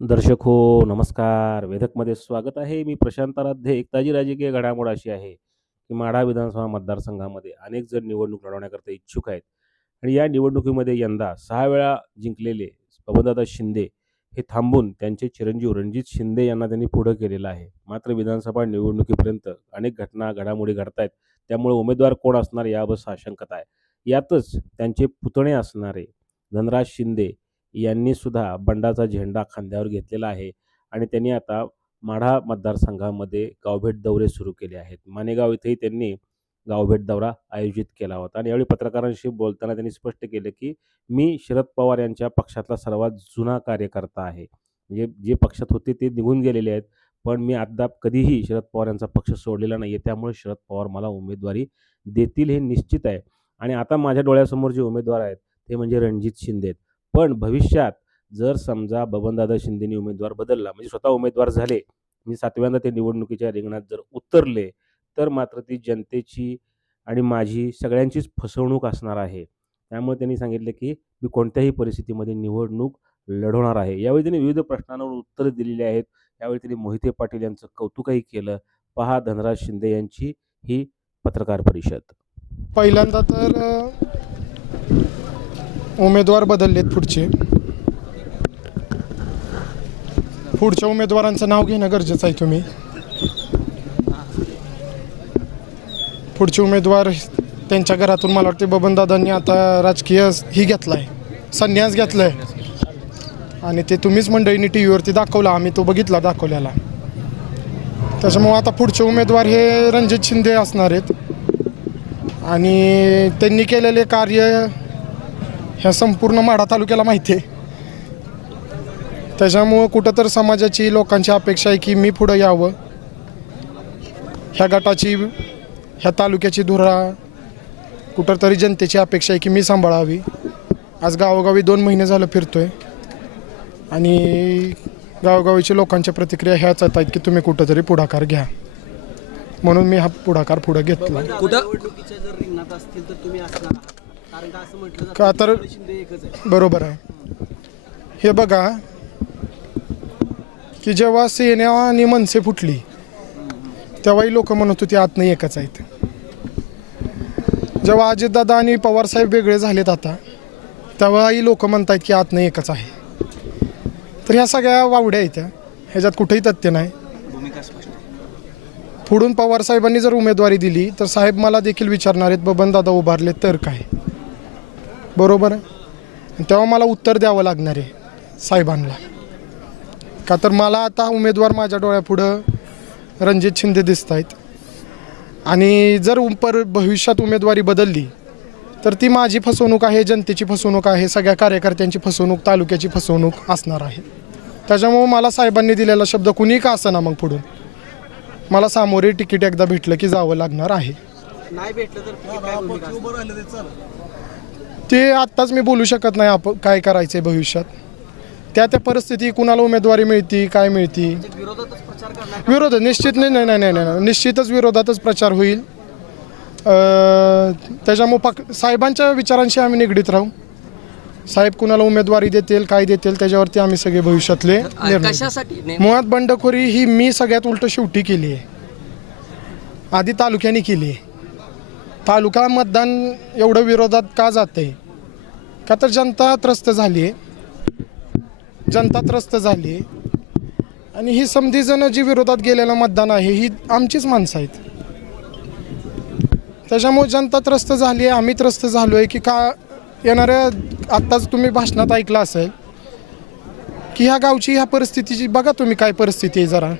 दर्शक हो नमस्कार. वेधकमध्ये स्वागत आहे. मी प्रशांत आराध्य एक ताजी राजकीय घडामोड अशी आहे. की माढा विधानसभा मतदारसंघामध्ये अनेक जण निवडणूक लढवण्याकरता इच्छुक आहेत. आणि या निवडणुकीमध्ये यंदा सहा वेळा जिंकलेले पवनदादा शिंदे हे थांबून त्यांचे चिरंजीव रणजित शिंदे यांना त्यांनी पुढं केलेलं आहे. मात्र विधानसभा निवडणुकीपर्यंत अनेक घटना घडामोडी घडत आहेत त्यामुळे उमेदवार कोण असणार यावर साशंकता आहे. यातच त्यांचे पुतणे असणारे धनराज शिंदे यांनी सुद्धा बंडाचा झेंडा खांद्यावर घेतलेला आहे. आणि त्यांनी आता माढा मतदारसंघामध्ये गावभेट दौरे सुरू केले आहेत. मानेगाव इथेही त्यांनी गावभेट दौरा आयोजित केला होता. आणि यावेळी पत्रकारांशी बोलताना त्यांनी स्पष्ट केलं की मी शरद पवार यांच्या पक्षातला सर्वात जुना कार्यकर्ता आहे. म्हणजे जे पक्षात होते ते निघून गेलेले आहेत. पण मी अद्याप कधीही शरद पवार यांचा पक्ष सोडलेला नाही आहे त्यामुळे शरद पवार मला उमेदवारी देतील हे निश्चित आहे. आणि आता माझ्या डोळ्यासमोर जे उमेदवार आहेत ते म्हणजे रणजित शिंदे आहेत. पण भविष्यात जर समजा बबनदादा शिंदेनी उमेदवार बदलला म्हणजे स्वतः उमेदवार झाले म्हणजे सातव्यांदा ते निवडणुकीच्या रिंगणात जर उतरले तर मात्र ती जनतेची आणि माझी सगळ्यांचीच फसवणूक असणार आहे. त्यामुळे त्यांनी सांगितले की मी कोणत्याही परिस्थितीमध्ये निवडणूक लढवणार आहे. यावेळी त्यांनी विविध प्रश्नांवर उत्तरं दिलेली आहेत. यावेळी त्यांनी मोहिते पाटील यांचं कौतुकही केलं. पहा धनराज शिंदे यांची ही पत्रकार परिषद. पहिल्यांदा तर उमेदवार बदललेत पुढचे. पुढच्या उमेदवारांचं नाव घेणं गरजेचं आहे तुम्ही. पुढचे उमेदवार त्यांच्या घरातून मला वाटते बबनदादांनी आता राजकीय ही घेतला आहे संन्यास घेतला आहे आणि ते तुम्हीच मंडळींनी टी व्हीवरती दाखवला आम्ही तो बघितला दाखवलेला त्याच्यामुळं आता पुढचे उमेदवार हे रणजित शिंदे असणार आहेत. आणि त्यांनी केलेले कार्य ह्या संपूर्ण माढा तालुक्याला माहिती आहे. त्याच्यामुळं कुठं तर समाजाची लोकांची अपेक्षा आहे की मी पुढं यावं. ह्या गटाची ह्या तालुक्याची धुरा कुठं तरी जनतेची अपेक्षा आहे की मी सांभाळावी. आज गावोगावी दोन महिने झालं फिरतोय. आणि गावोगावीच्या लोकांच्या प्रतिक्रिया ह्याच आहेत की तुम्ही कुठंतरी पुढाकार घ्या. म्हणून मी हा पुढाकार पुढं घेतला. कुठं? कारण का असं म्हटलं का तर जातं शिंदे एकच आहे. बरोबर आहे. हे बघा की जेव्हा सेना आणि मनसे फुटली तेव्हाही लोक म्हणत होती आत नाही एकच आहेत. जेव्हा अजितदादा आणि पवारसाहेब वेगळे झालेत आता तेव्हाही लोक म्हणतायत की आत नाही एकच आहे. तर ह्या सगळ्या वावड्या आहेत. त्या ह्याच्यात कुठेही तथ्य नाही. भूमिका स्पष्ट. पुढून पवार साहेबांनी जर उमेदवारी दिली तर साहेब मला देखील विचारणार आहेत बबनदादा उभारले तर काय? बरोबर आहे. तेव्हा मला उत्तर द्यावं लागणार आहे साहेबांना. का तर मला आता उमेदवार माझ्या डोळ्यापुढं रणजित शिंदे दिसत आहेत आणि जर पर भविष्यात उमेदवारी बदलली तर ती माझी फसवणूक आहे जनतेची फसवणूक आहे सगळ्या कार्यकर्त्यांची फसवणूक तालुक्याची फसवणूक असणार आहे. त्याच्यामुळं मला साहेबांनी दिलेला शब्द कुणी का असं ना मग पुढून? मला सामोरे तिकीट एकदा भेटलं की जावं लागणार आहे. नाही भेटलं तर तुझी काय भूमिका असेल? ते आत्ताच मी बोलू शकत नाही आप काय करायचं आहे भविष्यात. त्या त्या परिस्थिती कुणाला उमेदवारी मिळती काय मिळती? विरोध निश्चित नाही नाही नाही नाही नाही. निश्चितच विरोधातच प्रचार होईल. त्याच्यामुळे पक साहेबांच्या विचारांशी आम्ही निगडीत राहू. साहेब कुणाला उमेदवारी देतील काय देतील त्याच्यावरती आम्ही सगळे भविष्यातले मुळात बंडखोरी ही मी सगळ्यात उलट शेवटी केली आहे. आधी तालुक्याने केली आहे. तालुका मतदान एवढं विरोधात का जात आहे का तर जनता त्रस्त झाली आहे जनता त्रस्त झाली आहे आणि ही समधीजणं जी विरोधात गेलेलं मतदान आहे ही आमचीच माणसं आहेत. त्याच्यामुळे जनता त्रस्त झाली आहे आम्ही त्रस्त झालो आहे की का येणाऱ्या आत्ताच तुम्ही भाषणात ऐकलं असेल की ह्या गावची ह्या परिस्थितीची बघा तुम्ही काय परिस्थिती आहे जरा.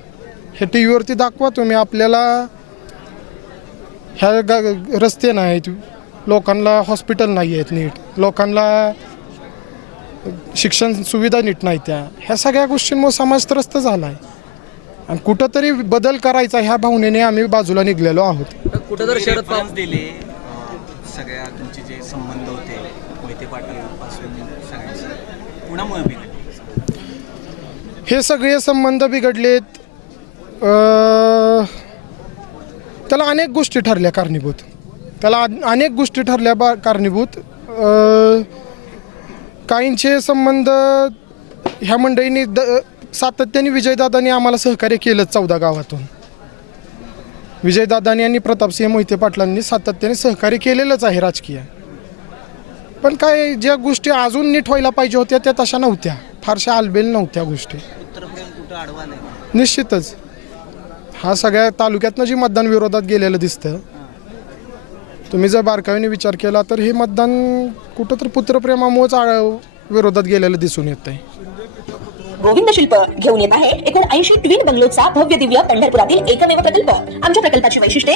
हे टी व्हीवरती दाखवा तुम्ही आपल्याला ह्या गा रस्ते नाहीत. लोकांना हॉस्पिटल नाही आहेत नीट. लोकांना शिक्षण सुविधा नीट नाही त्या. ह्या सगळ्या गोष्टींमुळे समाज त्रस्त झाला आहे आणि कुठंतरी बदल करायचा ह्या भावनेने आम्ही बाजूला निघलेलो आहोत. कुठं तर शरद पवार दिले सगळ्या तुमचे जे संबंध होते मोहिते पाटील सगळ्यांचे. कुणामुळे बिघडले? हे सगळे संबंध बिघडलेत. त्याला अनेक गोष्टी ठरल्या कारणीभूत. त्याला अन- अनेक गोष्टी ठरल्या बा कारणीभूत. काहींचे संबंध ह्या मंडळींनी द सातत्याने विजयदादांनी आम्हाला सहकार्य केलंच चौदा गावातून. विजयदादांनी आणि प्रतापसिंह मोहिते पाटलांनी सातत्याने सहकार्य केलेलंच आहे राजकीय. पण काय ज्या गोष्टी अजून नीट व्हायला पाहिजे होत्या त्या तशा नव्हत्या. फारशा आलबेल नव्हत्या गोष्टी. निश्चितच. हा सगळ्या तालुक्यातनं जी मतदान विरोधात गेलेलं दिसतं तुम्ही जर बारकाईने विचार केला तर हे मतदान कुठं तर पुत्रप्रेमामुळेच विरोधात गेलेलं दिसून येत आहे गोविंद शिल्प घेऊन येत आहे एकूण ऐंशी ट्विन बंगलोचा भव्य दिव्य पंढरपुरातील एकमेव प्रकल्प. आमच्या प्रकल्पाची वैशिष्ट्ये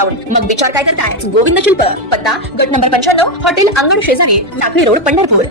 कंपाऊंड मग विचार काय करताय? गोविंद शिल्प पत्ता गट नंबर पंच्याण्णव हॉटेल अंगण शेजारी नाकळी रोड पंढरपूर.